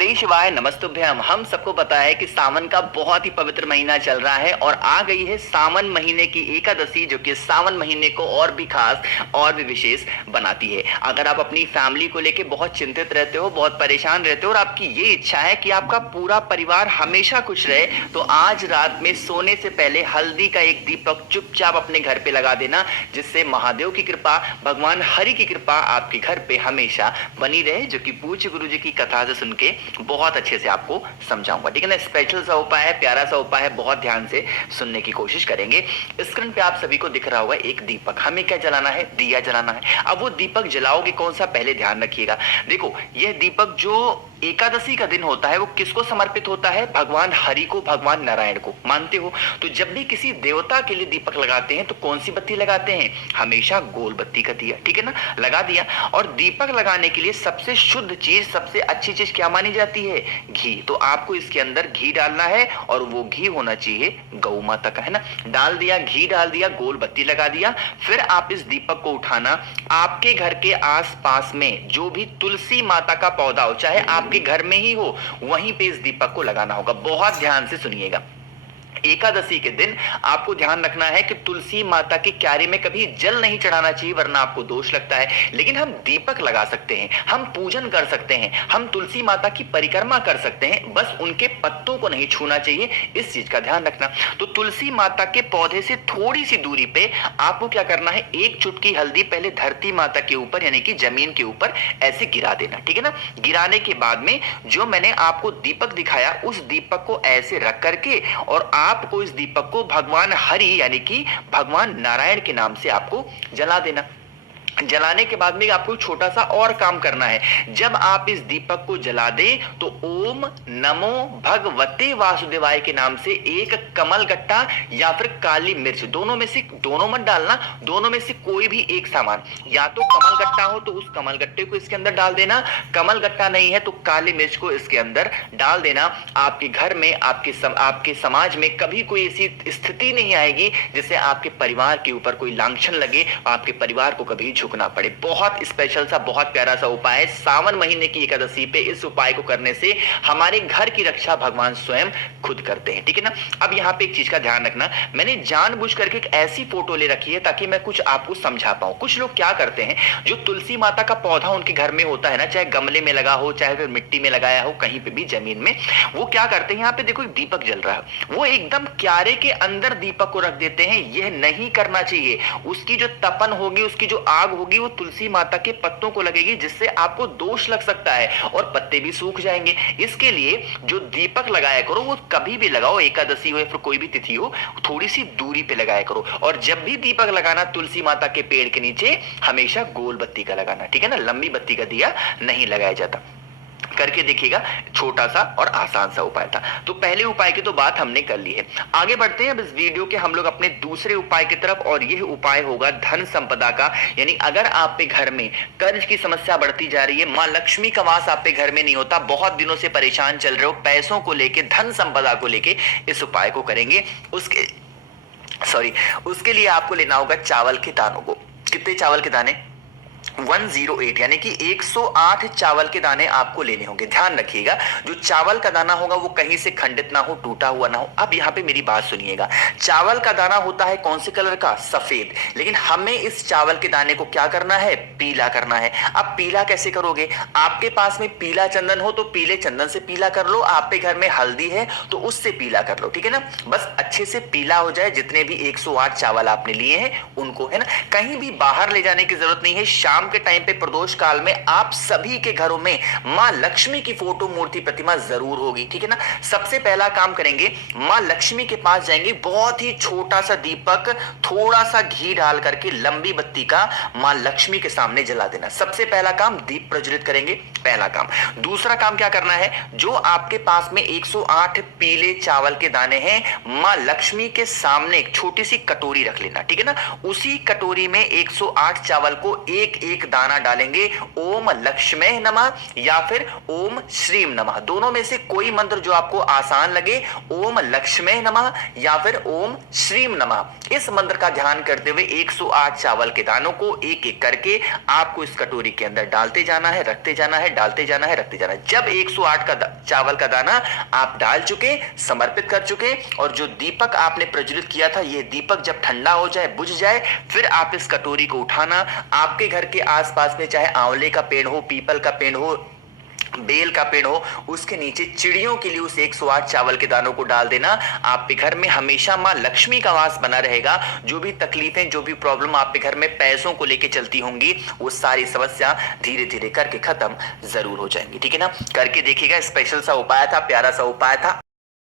श्री शिवाय नमस्तुभ्यम। हम सबको पता है कि सावन का बहुत ही पवित्र महीना चल रहा है और आ गई है सावन महीने की एकादशी, जो कि सावन महीने को और भी खास और भी विशेष बनाती है। अगर आप अपनी फैमिली को लेके बहुत चिंतित रहते हो, बहुत परेशान रहते हो और आपकी ये इच्छा है कि आपका पूरा परिवार हमेशा खुश रहे, तो आज रात में सोने से पहले हल्दी का एक दीपक चुपचाप अपने घर पे लगा देना, जिससे महादेव की कृपा, भगवान हरि की कृपा आपके घर पे हमेशा बनी रहे, जो कि पूज्य गुरु जी की कथा से सुन के बहुत अच्छे से आपको समझाऊंगा। ठीक है ना, स्पेशल सा उपाय है, प्यारा सा उपाय है, बहुत ध्यान से सुनने की कोशिश करेंगे। स्क्रीन पे आप सभी को दिख रहा होगा एक दीपक, हमें क्या जलाना है? दिया जलाना है। अब वो दीपक जलाओगे कौन सा, पहले ध्यान रखिएगा। देखो, यह दीपक जो एकादशी का दिन होता है वो किसको समर्पित होता है? भगवान हरि को, भगवान नारायण को। मानते हो? तो जब भी किसी देवता के लिए दीपक लगाते हैं तो कौन सी बत्ती लगाते हैं? हमेशा गोल बत्ती का दिया। ठीक है ना, लगा दिया। और दीपक लगाने के लिए सबसे शुद्ध चीज, सबसे अच्छी चीज क्या मानी जाती है? घी। तो आपको इसके अंदर घी डालना है और वो घी होना चाहिए गौ माता का, है ना। डाल दिया, घी डाल दिया, गोल बत्ती लगा दिया। फिर आप इस दीपक को उठाना, आपके घर के आसपास में जो भी तुलसी माता का पौधा हो, चाहे आपके घर में ही हो, वहीं पे इस दीपक को लगाना होगा। बहुत ध्यान से सुनिएगा। एकादशी के दिन आपको ध्यान रखना है कि तुलसी माता की क्यारी में कभी जल नहीं चढ़ाना चाहिए, वरना आपको दोष लगता है। लेकिन हम दीपक लगा सकते हैं, हम पूजन कर सकते हैं, हम तुलसी माता की परिक्रमा कर सकते हैं, बस उनके पत्तों को नहीं छूना चाहिए, इस चीज का ध्यान रखना। तो तुलसी माता के पौधे से थोड़ी सी दूरी पे आपको क्या करना है? एक चुटकी हल्दी पहले धरती माता के ऊपर, यानी कि जमीन के ऊपर ऐसे गिरा देना। ठीक है ना। गिराने के बाद में जो मैंने आपको दीपक दिखाया, उस दीपक को ऐसे रख करके और आपको इस दीपक को भगवान हरि यानी कि भगवान नारायण के नाम से आपको जला देना। जलाने के बाद में आपको छोटा सा और काम करना है। जब आप इस दीपक को जला दें तो ओम नमो भगवते वासुदेवाय के नाम से एक कमल गट्टा या फिर काली मिर्च, दोनों में से, दोनों मत डालना, दोनों में से कोई भी एक सामान, या तो कमल गट्टा हो तो उस कमल गट्टे को इसके अंदर डाल देना, कमल गट्टा नहीं है तो काली मिर्च को इसके अंदर डाल देना। आपके घर में, आपके समाज में कभी कोई ऐसी स्थिति नहीं आएगी जिससे आपके परिवार के ऊपर कोई लांछन लगे, आपके परिवार को कभी झुकना पड़े। बहुत स्पेशल सा, बहुत प्यारा सा उपाय है। सावन महीने की एकादशी पे इस उपाय को करने से हमारे घर की रक्षा भगवान स्वयं खुद करते हैं। ठीक है ना। अब यहाँ पे एक चीज का ध्यान रखना, मैंने जानबूझ करके एक ऐसी फोटो ले रखी है ताकि मैं कुछ आपको समझा पाऊं। कुछ लोग क्या करते हैं, जो तुलसी माता का पौधा उनके घर में होता है ना, चाहे गमले में लगा हो, चाहे फिर मिट्टी में लगाया हो, कहीं पे भी जमीन में, वो क्या करते हैं, यहाँ पे देखो एक दीपक जल रहा है, वो एकदम क्यारे के अंदर दीपक को रख देते हैं। यह नहीं करना चाहिए। उसकी जो तपन होगी, उसकी जो आग होगी, वो तुलसी माता के पत्तों को लगेगी, जिससे आपको दोष लग सकता है और पत्ते भी सूख जाएंगे। इसके लिए जो दीपक लगाया करो वो कभी भी लगाओ, एकादशी हो या फिर कोई भी तिथि हो, थोड़ी सी दूरी पे लगाया करो। और जब भी दीपक लगाना तुलसी माता के पेड़ के नीचे हमेशा गोल बत्ती का लगाना। ठीक है ना, लंबी बत्ती का दिया नहीं लगाया जाता। करके देखिएगा, छोटा सा और आसान सा उपाय था। तो पहले उपाय की तो बात हमने कर ली है। आगे बढ़ते हैं अब इस वीडियो के हम लोग अपने दूसरे उपाय की तरफ, और यह उपाय होगा धन संपदा का। यानी अगर आप पे घर में कर्ज की समस्या बढ़ती जा रही है, मां लक्ष्मी का वास आप पे घर में नहीं होता, बहुत दिनों से परेशान चल रहे हो पैसों को लेके, धन संपदा को लेके, इस उपाय को करेंगे। उसके लिए आपको लेना होगा चावल के दानों को। कितने चावल के दाने? 108, यानी कि 108 चावल के दाने आपको लेने होंगे। ध्यान रखिएगा, जो चावल का दाना होगा वो कहीं से खंडित ना हो, टूटा हुआ ना हो। अब यहाँ पे मेरी बात सुनिएगा, चावल का दाना होता है कौन से कलर का? सफेद। लेकिन हमें इस चावल के दाने को क्या करना है? पीला करना है। अब पीला कैसे करोगे? आपके पास में पीला चंदन हो तो पीले चंदन से पीला कर लो, आप पे घर में हल्दी है तो उससे पीला कर लो। ठीक है ना, बस अच्छे से पीला हो जाए। जितने भी 108 चावल आपने लिए हैं उनको, है ना, कहीं भी बाहर ले जाने की जरूरत नहीं है। शाम के टाइम पे प्रदोष काल में आप सभी के घरों में मां लक्ष्मी की फोटो, मूर्ति, प्रतिमा जरूर होगी। ठीक है ना। सबसे पहला काम करेंगे, मां लक्ष्मी के पास जाएंगे, बहुत ही छोटा सा दीपक, थोड़ा सा घी डाल करके लंबी बत्ती का मां लक्ष्मी के सामने जला देना। सबसे पहला काम दीप प्रज्वलित करेंगे, पहला काम। दूसरा काम क्या करना है, जो आपके पास में 108 पीले चावल के दाने हैं, मां लक्ष्मी के सामने एक छोटी सी कटोरी रख लेना। ठीक है ना। उसी कटोरी में 108 चावल को एक एक दाना डालेंगे, ओम लक्ष्मे नमः या फिर ओम श्रीम नमः। दोनों में से कोई मंत्र जो आपको आसान लगे, ओम लक्ष्मे नमः या फिर ओम श्रीम नमः। इस मंत्र का ध्यान करते हुए 108 चावल के दानों को एक एक करके आपको इस कटोरी के अंदर डालते जाना है, रखते जाना है, डालते जाना है, रखते जाना है। जब 108 का चावल का दाना आप डाल चुके, समर्पित कर चुके, और जो दीपक आपने प्रज्वलित किया था, ये दीपक जब ठंडा हो जाए, बुझ जाए, फिर आप इस कटोरी को उठाना। आपके घर के आसपास में चाहे आंवले का पेड़ हो, पीपल का पेड़ हो, बेल का पेड़ हो, उसके नीचे चिड़ियों के लिए उस 108 चावल के दानों को डाल देना। आपके घर में हमेशा मां लक्ष्मी का वास बना रहेगा। जो भी तकलीफें, जो भी प्रॉब्लम आपके घर में पैसों को लेके चलती होंगी, वो सारी समस्या धीरे धीरे करके खत्म जरूर हो जाएंगी। ठीक है ना, करके देखिएगा। स्पेशल सा उपाय था, प्यारा सा उपाय था।